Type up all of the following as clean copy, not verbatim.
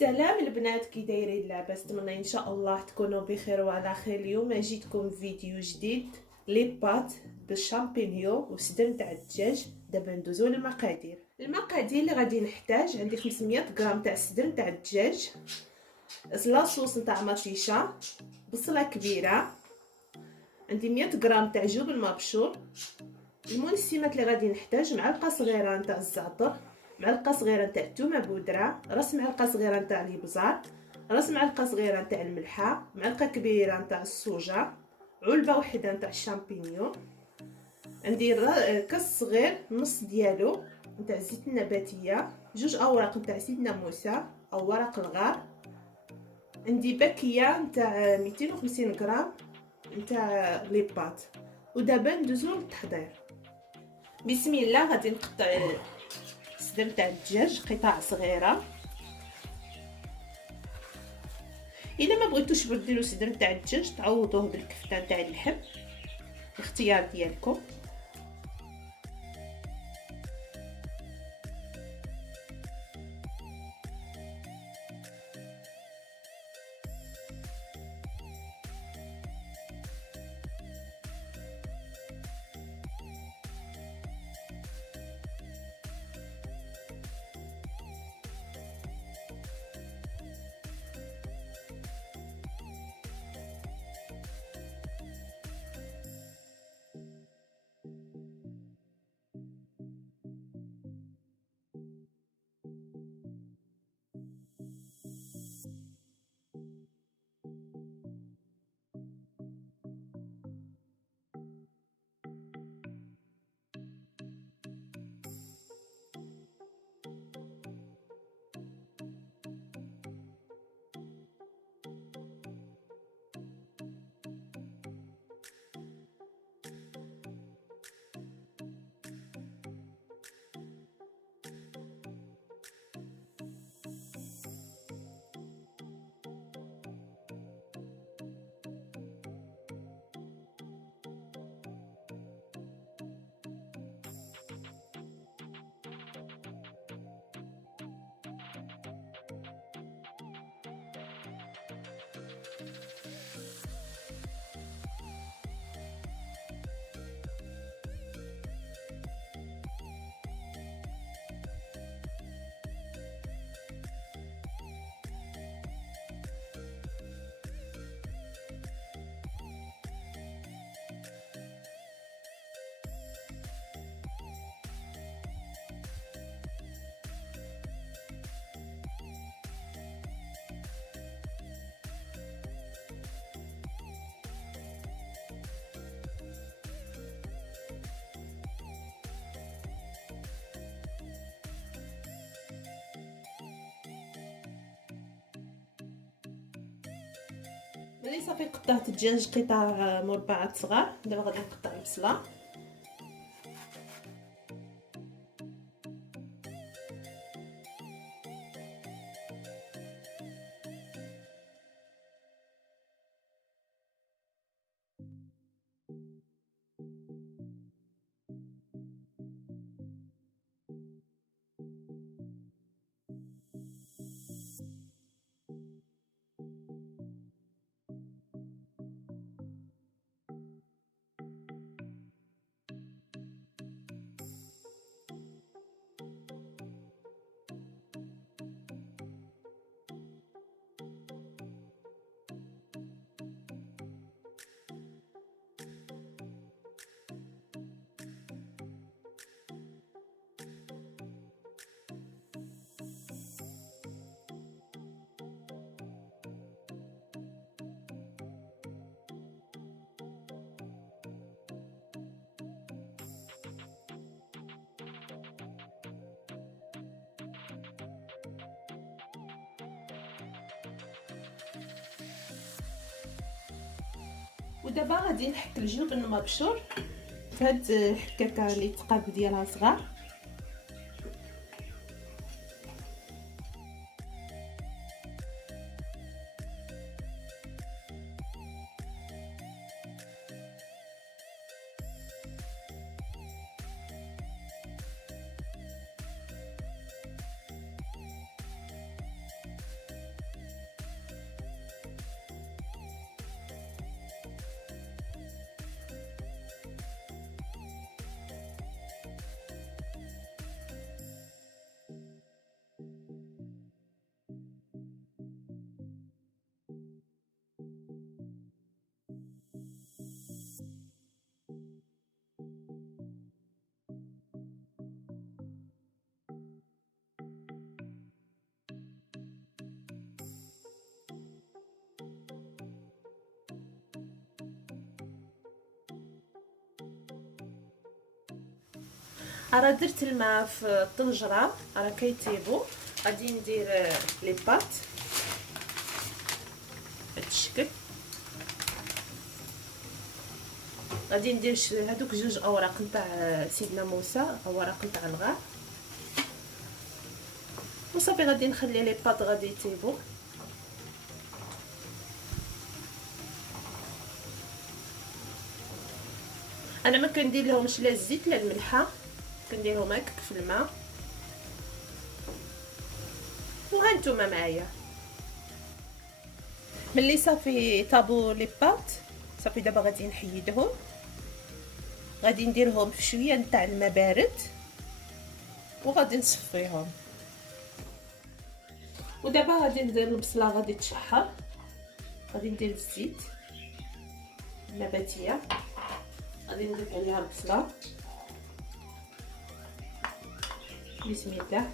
السلام البنات، كي دايرين؟ لاباس؟ نتمنى ان شاء الله تكونوا بخير وعلى خير. اليوم جيتكم فيديو جديد لي بات بالشامبينيو وصدر تاع الدجاج. دابا ندوزو للمقادير. المقادير اللي غادي نحتاج: عندي 500 غرام تاع الصدر تاع الدجاج، لاصوص نتاع مطيشه، بصله كبيره، عندي 100 غرام تاع جبن مبشور. المنسمات اللي غادي نحتاج: معلقه صغيره نتاع الزعتر، معلقه صغيره نتاع الثومه بودره، راس معلقه صغيره نتاع الابزار، راس معلقه صغيره نتاع الملحه، معلقه كبيره نتاع الصوجه، علبه وحده نتاع الشامبينيون. عندي كاس صغير نص ديالو نتاع الزيت النباتيه، جوج اوراق نتاع زيت الناموسه او ورق الغار. عندي باكيه نتاع 250 غرام نتاع لي بات. ودابا ندوزو للتحضير. بسم الله. غادي نقطع الصدر تاع الدجاج قطع صغيره. الا ما بغيتوش ديروا صدر تاع الدجاج تعوضوه بالكفته تاع اللحم، الاختيار ديالكم. ملي صافي قطعت الدجاج قطع مربعات صغار، دابا غادي نقطع البصله. ودابا غادي نحك الجبن المبشور في هاد الحكاكه اللي تقاب ديالها صغار. راه درت الماء في الطنجره راه كيطيبوا. غادي ندير لي بات بهذا الشكل. غادي ندير هذوك جوج اوراق نتاع سيدنا موسى، اوراق نتاع الغار، وصافي غادي نخلي لي بات غادي يطيبوا. انا ما كندير لهمش لا الزيت لا الملحه، كنديرهم هكاك في الماء. وها نتوما معايا ملي صافي طابوا لي بات، صافي دابا غادي نحيدهم. غادي نديرهم في شويه نتاع الماء بارد وغادي نصفيهم. ودابا غادي ندير البصله غادي تشحر. غادي ندير الزيت النباتيه، غادي نضيف عليها البصله. بسم الله.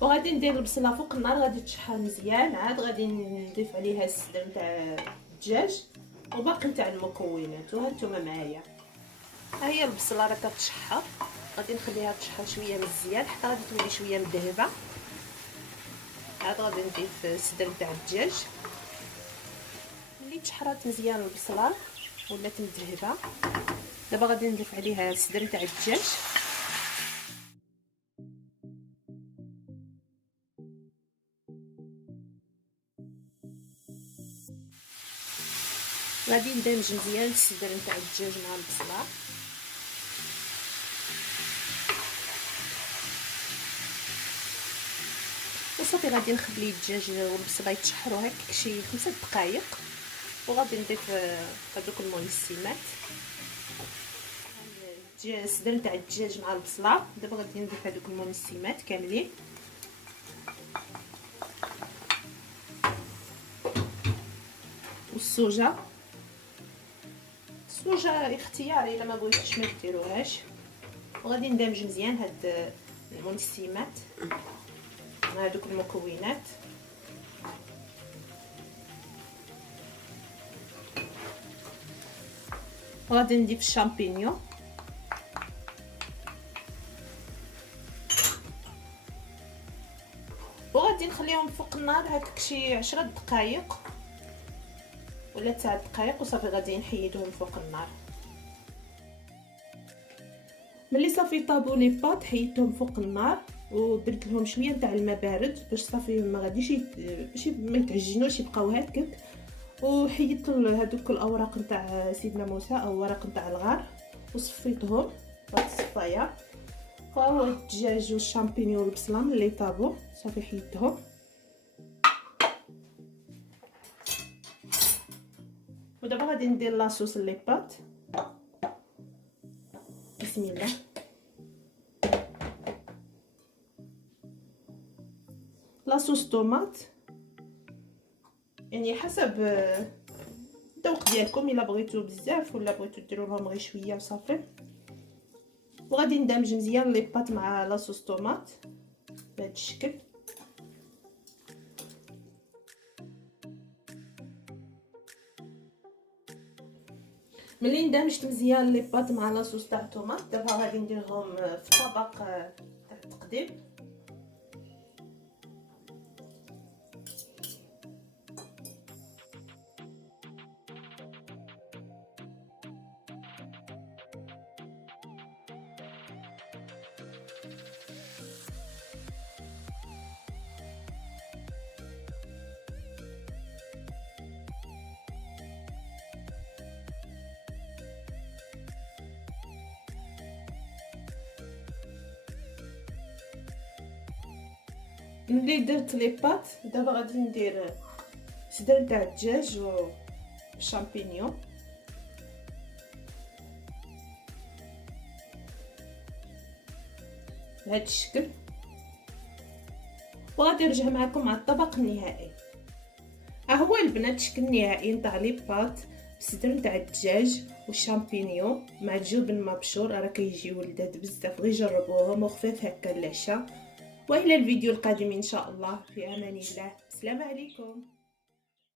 وغادي ندير البصله فوق النار غادي تشحر مزيان. عاد غادي نضيف عليها السدر نتاع الدجاج وباقي نتاع المكونات. وها نتوما معايا، ها هي البصله راه كتشحر. غادي نخليها تشحر شويه مزيان حتى غادي تولي شويه مذهبه. عاد غادي نضيف السدر نتاع الدجاج. ملي تشحرات مزيان البصله ولات مذهبه، دابا غادي نضيف عليها السدر نتاع الدجاج. غادي ندمج مزيان السدر نتاع الدجاج مع البصله. وصافي غادي نخلي الدجاج والبصله يتشحروا هكاك شي 5 دقائق. وغادي نضيف هذوك المنسمات، السدر نتاع الدجاج مع البصله. دابا غادي نضيف هذوك المنسمات كاملين. والصوجه، الصوجه اختياري، الا ما بغيتوش ما ديروهاش. وغادي ندمج مزيان هاد المنسمات مع هذوك المكونات. وغادي نضيف الشامبينيون. وغادي نخليهم فوق النار هكاك شي 10 دقائق ولا 9 دقائق. وصافي غادي نحيدهم فوق النار. ملي صافي طابوا لي بات حيدتهم فوق النار ودرت لهم شويه نتاع الماء بارد باش صافي ما غاديش باش ما يتعجنوش يبقاو هكاك. وحيدت هذوك الاوراق نتاع سيدنا موسى او ورق نتاع الغار وصفيتهم بهاد الصفايه. وهو الدجاج والشامبينيون والبصله ملي طابوا صافي حيدتهم. ودابا غادي ندير لاصوص لي بات. بسم الله. لاصوص طوماط يعني حسب الذوق ديالكم، الا بغيتو بزاف ولا بغيتو ديروا لهم غير شويه وصافي. وغادي ندمج مزيان لي بات مع لاصوص طوماط بهذا الشكل. ملي ندمجت مزيان لي بات مع لاصوص تاع الطوماط، دابا غادي نديرهم في طبق تاع التقديم. ملي درت لي بات دابا غادي ندير صدر تاع الدجاج والشامبينيون. بهذا الشكل. وغادي نرجع معكم مع الطبق النهائي. ها هو البنات الشكل النهائي نتاع لي بات بالصدر نتاع الدجاج والشامبينيون مع الجبن مبشور. راه كيجيو لذاذ بزاف، غير جربوهم وخفاف هكا للعشاء. والى الفيديو القادم ان شاء الله. في امان الله. السلام عليكم.